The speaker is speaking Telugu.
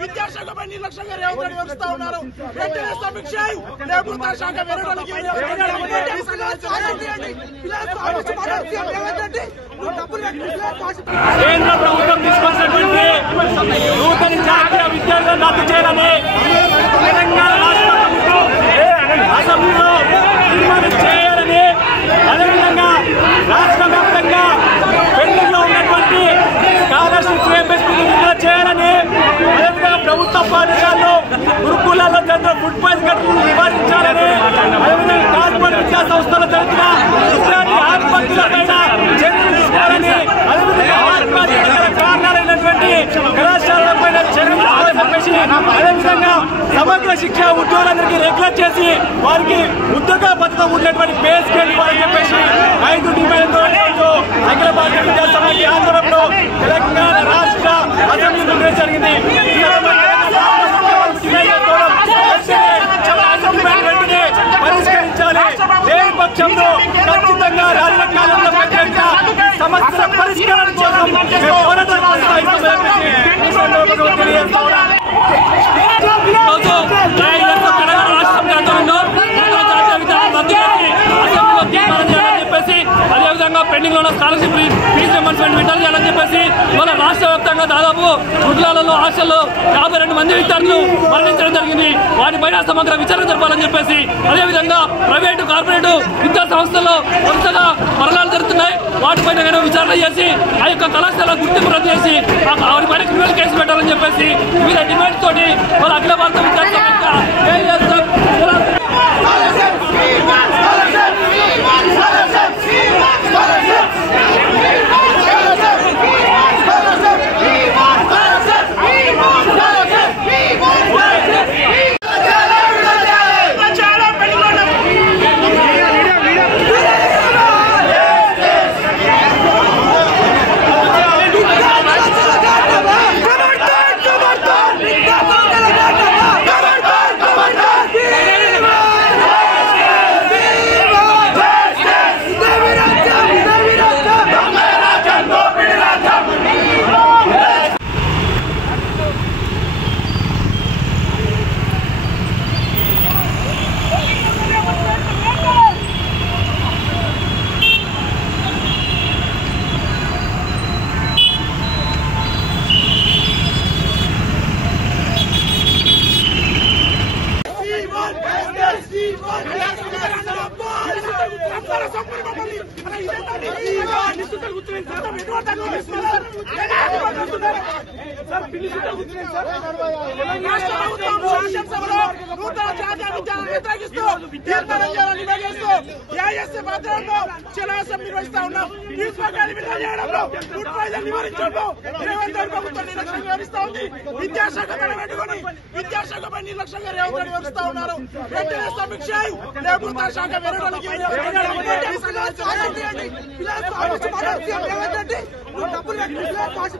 విద్యాశాఖపై నిర్లక్ష్యంగా రేవంత్ వ్యవస్థ ఉన్నారు. వెంటనే సమీక్ష లేకుండా శాఖ కేంద్ర ప్రభుత్వం తీసుకొచ్చినటువంటి నూతన జాతీయ విద్యార్థులను రద్దు చేయాలని తెలంగాణ రాష్ట్ర ప్రభుత్వం అసెంబ్లీలో తీర్మానం చేయాలని, అదేవిధంగా రాష్ట్ర వ్యాప్తంగా పెండింగ్లో ఉన్నటువంటి స్కాలర్షిప్ విడుదల చేయాలని, అదేవిధంగా ప్రభుత్వ పాఠశాలలో గురుకులాల్లో జరిగిన ఫుడ్ పాయిజన్ నివారించాలని, అదేవిధంగా కార్పొరేట్ విద్యా సంస్థల జరిగిన విద్యార్థి ఆత్మహత్యలపైన చర్యలు తీసుకోవాలని, అదేవిధంగా ఆత్మహత్యల కారణాలైనటువంటి కళాశాలపైన చర్యలు చెప్పేసి, అదేవిధంగా సమగ్ర శిక్ష ఉద్యోగులందరికీ రెగ్యులర్ చేసి వారికి ఉద్యోగ భద్రత ఉన్నటువంటి పే స్కేల్ ఇవ్వాలని చెప్పేసి 5 డిమాండ్లతో అఖిల భారత విద్యా సమాఖ్య ఆధ్వర్యంలో తెలంగాణ రాష్ట్ర అసెంబ్లీ నిర్ణయం జరిగింది. పరిష్కరించాలి. లేని పక్షంలో ఖచ్చితంగా రానున్న కాలంలో సమస్యల పరిష్కారం కోసం అదేవిధంగా పెండింగ్ లో ఉన్న స్కాలర్షిప్ ఫీజు రియంబర్స్మెంట్ విడుదల చేయాలని చెప్పేసి మన రాష్ట్ర వ్యాప్తంగా దాదాపు గురుకులాలలో హాస్టల్లో 52 మంది విద్యార్థులు మరణించడం జరిగింది. వాటిపైన సమగ్ర విచారణ జరపాలని చెప్పేసి, అదేవిధంగా ప్రైవేటు కార్పొరేట్ విద్యా సంస్థల్లో వరుసగా మరణాలు జరుగుతున్నాయి. వాటిపైన విచారణ చేసి ఆ యొక్క కళాశాల గుర్తింపు రద్దు చేసి వాటిపైన క్రిమినల్ కేసు పెట్టాలని చెప్పేసి వివిధ డిమాండ్స్ తోటి మన అఖిల భారత విద్యార్థి రాష్ట్ర ప్రభుత్వం శాసనసభలో నూతన జాతీయ విద్యాలను వ్యతిరేకిస్తూ తీర్మానం చేయాలని డిమాండ్ చేస్తూ ఏఐఎస్ఎఫ్ ఆధ్వర్యంలో శిలాసం నిర్వహిస్తా ఉన్నాం. తీసుకొని విడుదల చేయడంలో ఫుడ్ పాయిజన్ నివారించడంలో రేవంత్ రెడ్డి ప్రభుత్వం నిర్లక్ష్యంగా వ్యవహరిస్తా ఉంది. విద్యాశాఖ పెట్టుకుని విద్యాశాఖపై నిర్లక్ష్యంగా రేవంత్ రెడ్డి వ్యవహరిస్తా ఉన్నారు. వెంటనే సమీక్ష లేకపోతే శాఖ వెరగడానికి